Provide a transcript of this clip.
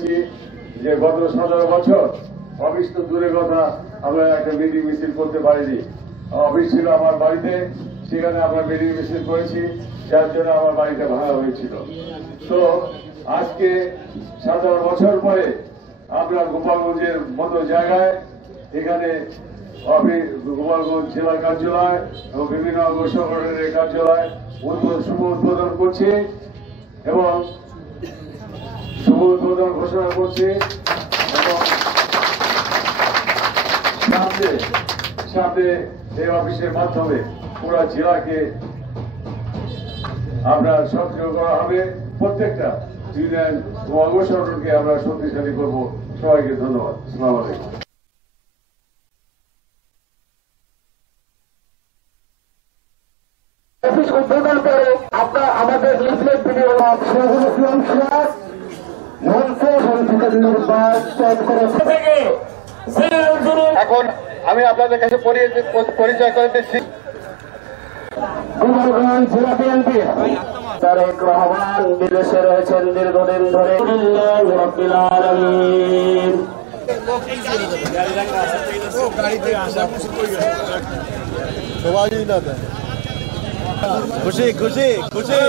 করেছি যে গত 17 বছর অফিস তো দূরের কথা, আমরা একটা মিটিং মিছিল করতে পারিনি। অফিস ছিল আমার বাড়িতে, সেখানে আমরা মিটিং মিছিল করেছি, যার জন্য আমার বাড়িটা ভাঙা হয়েছিল। তো আজকে 17 বছর পরে আমরা গোপালগঞ্জের মতো জায়গায় এখানে গোপালগঞ্জ জেলা কার্যালয় এবং বিভিন্ন অঙ্গ সংগঠনের কার্যালয় শুভ উদ্বোধন করছি এবং শুভ উদ্বোধন ঘোষণা করছি এবং সামনে এই অফিসের মাধ্যমে পুরা জেলাকে আমরা সক্রিয় করা হবে। প্রত্যেকটা ইউনিয়ন ও অঙ্গ সংগঠনকে আমরা শক্তিশালী করব। সবাইকে ধন্যবাদ। আসসালামু আলাইকুম। অফিস উদ্বোধন করে আপনার আমাদের লিফলেট ভিডিও এখন আমি আপনাদের কাছে পরিচয় করে দিচ্ছি। গোপালগঞ্জ জেলা বিএনপি তারেক রহমান বিদেশে রয়েছেন দীর্ঘদিন ধরে। খুশি খুশি খুশি